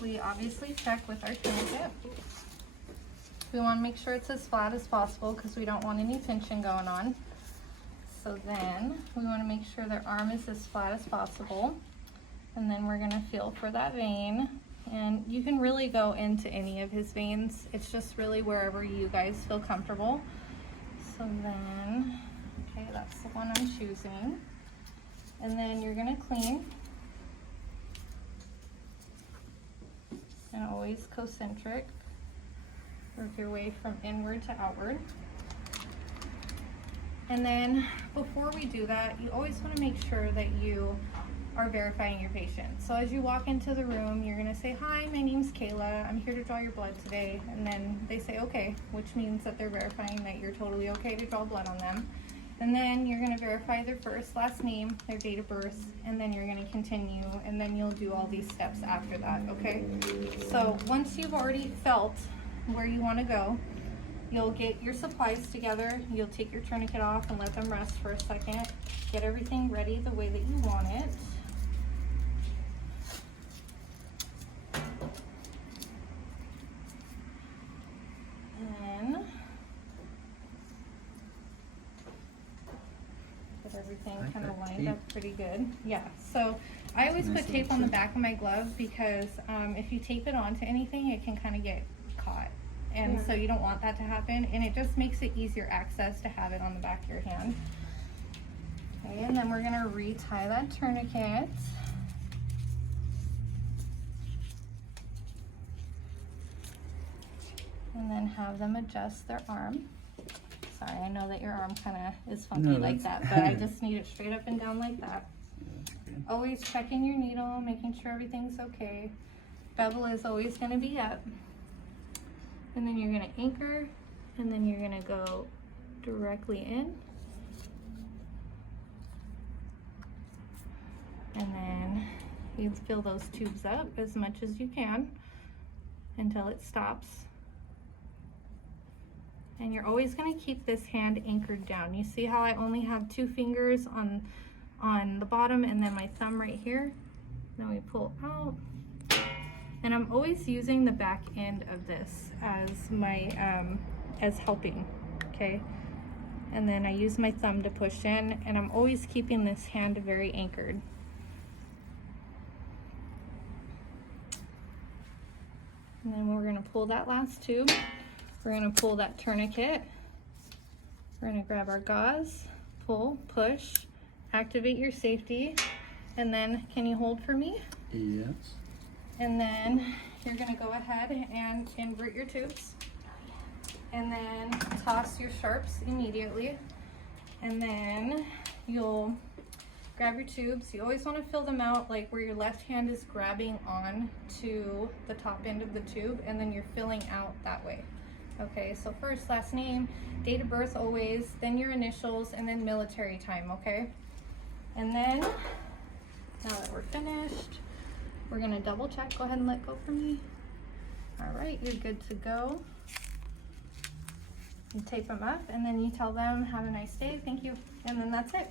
we obviously check with our tourniquet. We want to make sure it's as flat as possible because we don't want any tension going on. So then we want to make sure their arm is as flat as possible. And then we're going to feel for that vein. And you can really go into any of his veins. It's just really wherever you guys feel comfortable. So then, okay, that's the one I'm choosing. And then you're going to clean. And always concentric. Work your way from inward to outward. And then before we do that, you always want to make sure that you are verifying your patient. So as you walk into the room, you're going to say, "Hi, my name's Kayla. I'm here to draw your blood today." And then they say, "Okay," which means that they're verifying that you're totally okay to draw blood on them. And then you're going to verify their first, last name, their date of birth, and then you're going to continue, and then you'll do all these steps after that, okay? So once you've already felt where you want to go, you'll get your supplies together, you'll take your tourniquet off and let them rest for a second, get everything ready the way that you want it. And get everything kind of lined up pretty good. Yeah, so I always put tape on the back of my glove because if you tape it onto anything, it can kind of get caught. And so you don't want that to happen, and it just makes it easier access to have it on the back of your hand. Okay, and then we're gonna retie that tourniquet. And then have them adjust their arm. Sorry, I know that your arm kind of is funky like that, but I just need it straight up and down like that. Always checking your needle, making sure everything's okay. Bevel is always gonna be up. And then you're gonna anchor, and then you're gonna go directly in. And then you fill those tubes up as much as you can until it stops. And you're always gonna keep this hand anchored down. You see how I only have 2 fingers on the bottom and then my thumb right here? Then we pull out. And I'm always using the back end of this as my, as helping, okay? And then I use my thumb to push in, and I'm always keeping this hand very anchored. And then we're gonna pull that last tube. We're gonna pull that tourniquet. We're gonna grab our gauze, pull, push, activate your safety, and then can you hold for me? Yes. And then you're gonna go ahead and invert your tubes. And then toss your sharps immediately. And then you'll grab your tubes. You always wanna fill them out like where your left hand is grabbing on to the top end of the tube, and then you're filling out that way. Okay, so first, last name, date of birth always, then your initials, and then military time, okay? And then, now that we're finished, we're gonna double check. Go ahead and let go for me. All right, you're good to go. You tape them up, and then you tell them, "Have a nice day, thank you." And then that's it.